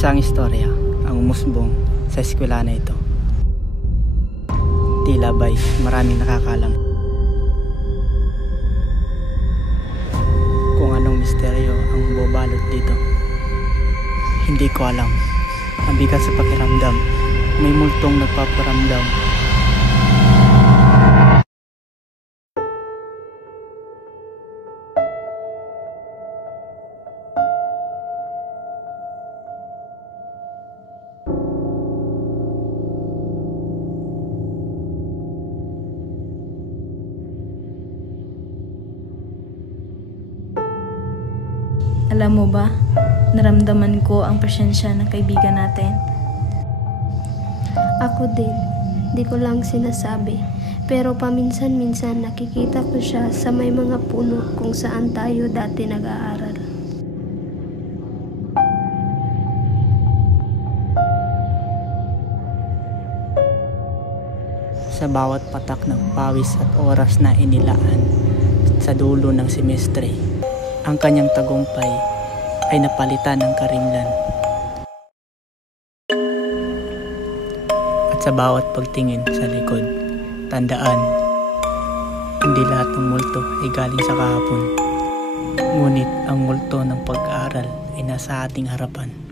Isang istorya ang umusbong sa eskwela na ito. Tila ba'y maraming nakakalam kung anong misteryo ang bubalot dito. Hindi ko alam. Ang bigat sa pakiramdam. May multong nagpaparamdam. Alam mo ba, naramdaman ko ang presensya ng kaibigan natin. Ako din, di ko lang sinasabi. Pero paminsan-minsan nakikita ko siya sa may mga puno kung saan tayo dati nag-aaral. Sa bawat patak ng pawis at oras na inilaan sa dulo ng semestre, ang kanyang tagumpay ay napalitan ng karimlan. At sa bawat pagtingin sa likod, tandaan, hindi lahat ng multo ay galing sa kahapon. Ngunit ang multo ng pag-aaral ay nasa ating harapan.